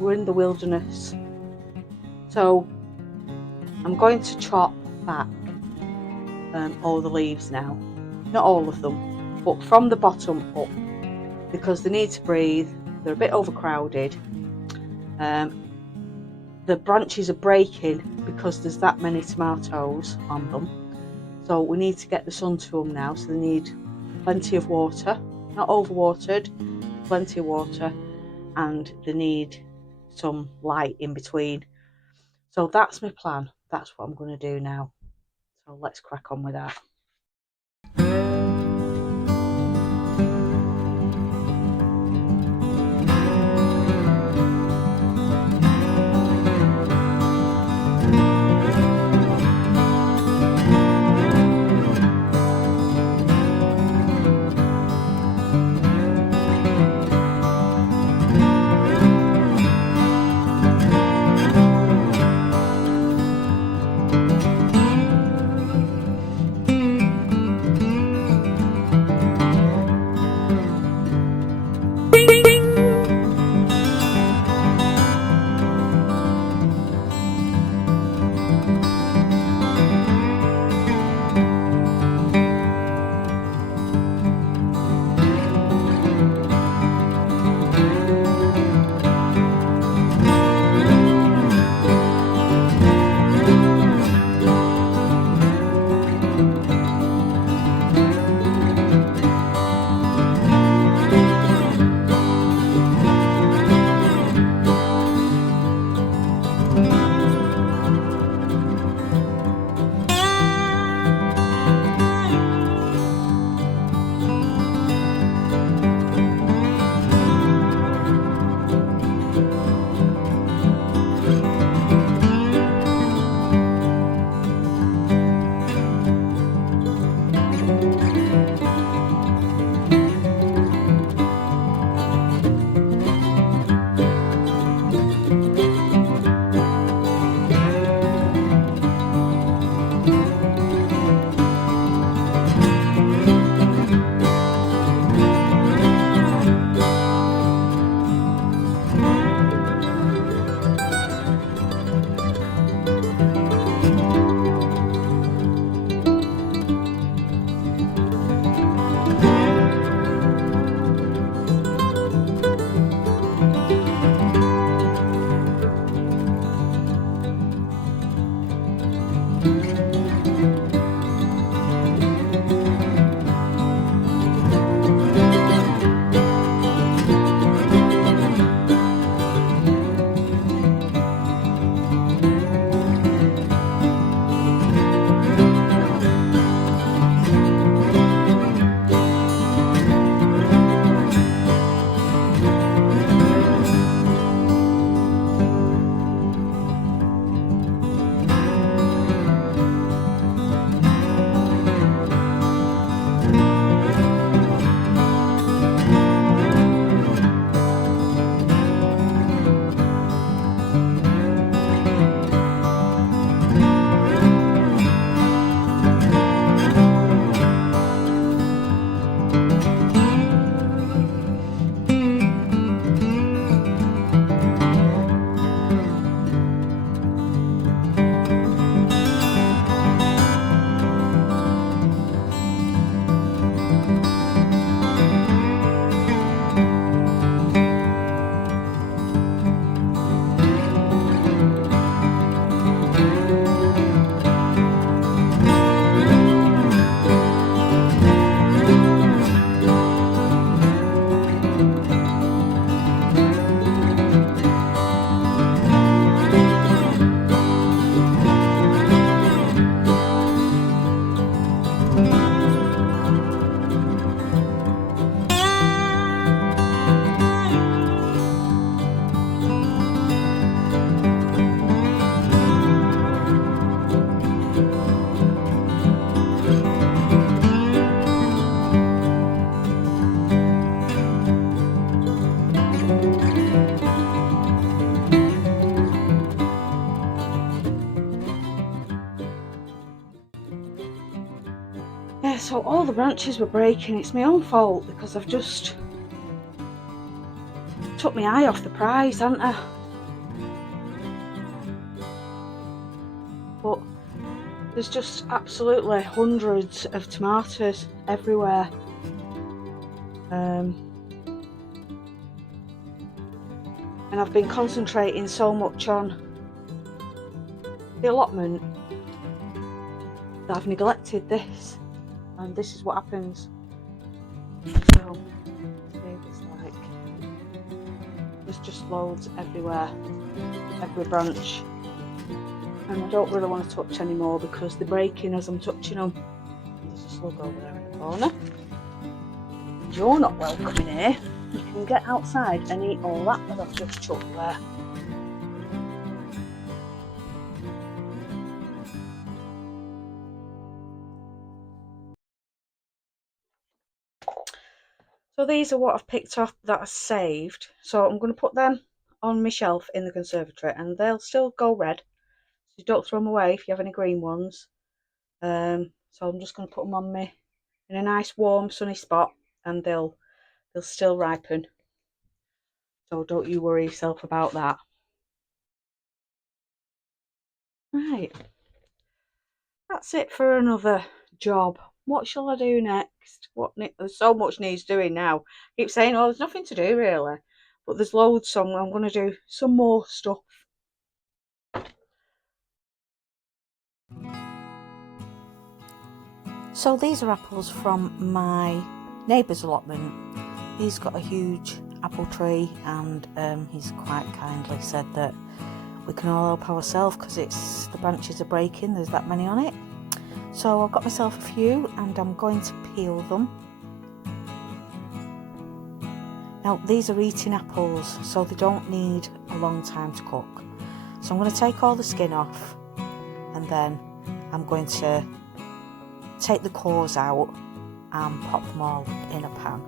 We're in the wilderness, so I'm going to chop back all the leaves now, not all of them, but from the bottom up, because they need to breathe. They're a bit overcrowded. The branches are breaking because there's that many tomatoes on them, so we need to get the sun to them now, so they need plenty of water, not overwatered, plenty of water, and they need some light in between. So that's my plan. That's what I'm going to do now. So let's crack on with that. So all the branches were breaking. It's my own fault because I've just took my eye off the prize, haven't I? But there's just absolutely hundreds of tomatoes everywhere. And I've been concentrating so much on the allotment that I've neglected this, and this is what happens. So it's like there's just loads everywhere, every branch, and I don't really want to touch anymore because they're breaking as I'm touching them. There's a slug over there in the corner. You're not welcome in here. You can get outside and eat all that I've just chucked there. So these are what I've picked off that I saved. So I'm going to put them on my shelf in the conservatory, and they'll still go red. So don't throw them away if you have any green ones. So I'm just going to put them on me in a nice warm sunny spot, and they'll still ripen. So don't you worry yourself about that. Right, that's it for another job. What shall I do next? There's so much needs doing now. I keep saying, oh, there's nothing to do really, but there's loads. So I'm going to do some more stuff. So these are apples from my neighbour's allotment. He's got a huge apple tree, and he's quite kindly said that we can all help ourselves because the branches are breaking. There's that many on it. So I've got myself a few, and I'm going to peel them. Now these are eating apples, so they don't need a long time to cook. So I'm going to take all the skin off, and then I'm going to take the cores out and pop them all in a pan.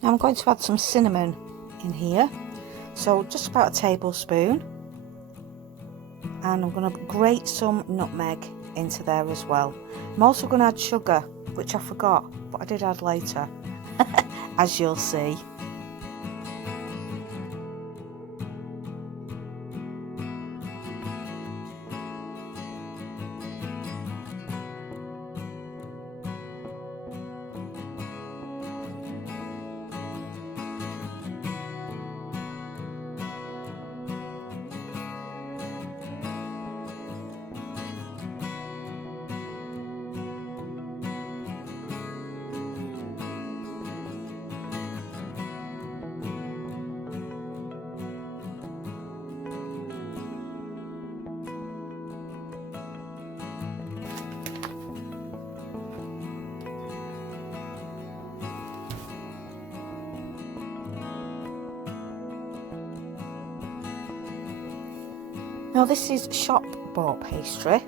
Now I'm going to add some cinnamon in here, so just about a tablespoon, and I'm going to grate some nutmeg into there as well. I'm also going to add sugar, which I forgot, but I did add later, as you'll see. Now this is shop bought pastry,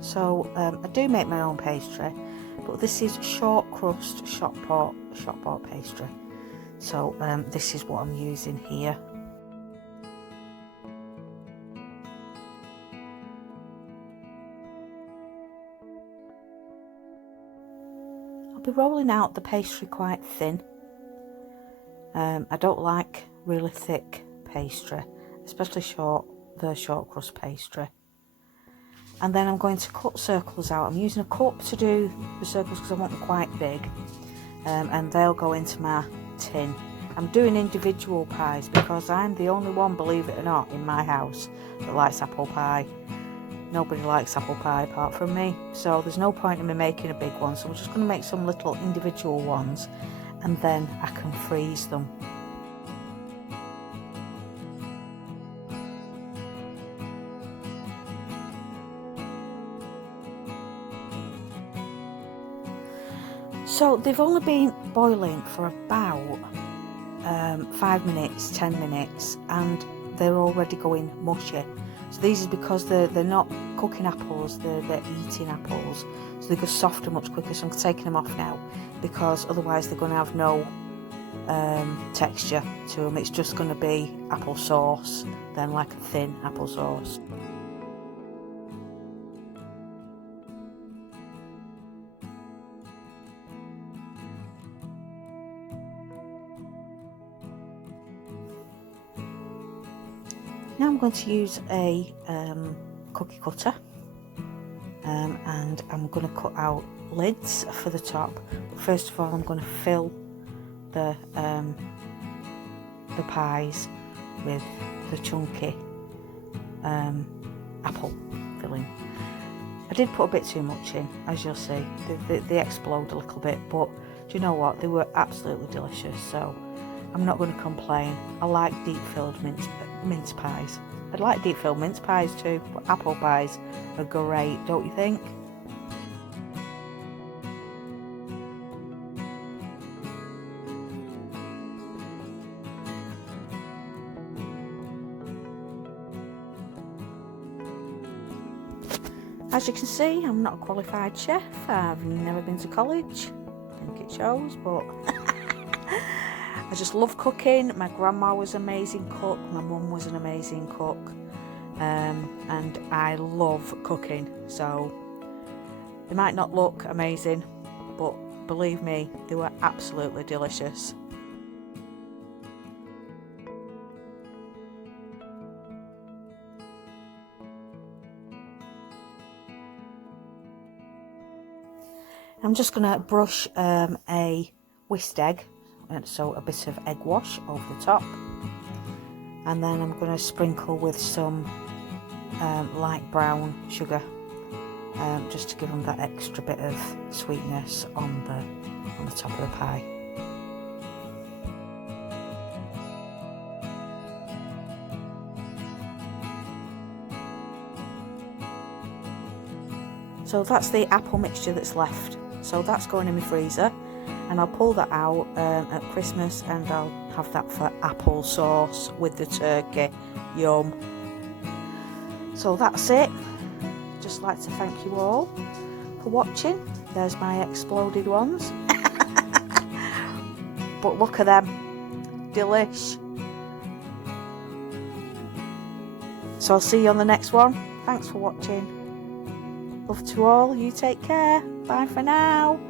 so I do make my own pastry, but this is short crust shop bought pastry. So this is what I'm using here. I'll be rolling out the pastry quite thin. I don't like really thick pastry, especially the short crust pastry. And then I'm going to cut circles out. I'm using a cup to do the circles because I want them quite big, and they'll go into my tin. I'm doing individual pies because I'm the only one, believe it or not, in my house that likes apple pie. Nobody likes apple pie apart from me, so there's no point in me making a big one. So I'm just going to make some little individual ones, and then I can freeze them. So they've only been boiling for about 5 minutes, 10 minutes, and they're already going mushy. So these is because they're not cooking apples, they're eating apples. So they go softer much quicker. So I'm taking them off now because otherwise they're going to have no texture to them. It's just going to be apple sauce, then like a thin apple sauce. Now I'm going to use a cookie cutter, and I'm going to cut out lids for the top. But first of all, I'm going to fill the pies with the chunky apple filling. I did put a bit too much in, as you'll see. They explode a little bit, but do you know what? They were absolutely delicious, so I'm not going to complain. I like deep filled mince pies. I'd like deep filled mince pies too, but apple pies are great, don't you think? As you can see, I'm not a qualified chef. I've never been to college. I think it shows, but I just love cooking. My grandma was an amazing cook. My mum was an amazing cook. And I love cooking. So they might not look amazing, but believe me, they were absolutely delicious. I'm just going to brush a whisked egg, so a bit of egg wash over the top, and then I'm going to sprinkle with some light brown sugar, just to give them that extra bit of sweetness on the top of the pie. So that's the apple mixture that's left. So that's going in my freezer, and I'll pull that out at Christmas, and I'll have that for apple sauce with the turkey. Yum. So that's it. Just like to thank you all for watching. There's my exploded ones. But look at them. Delish. So I'll see you on the next one. Thanks for watching. Love to all. You take care. Bye for now.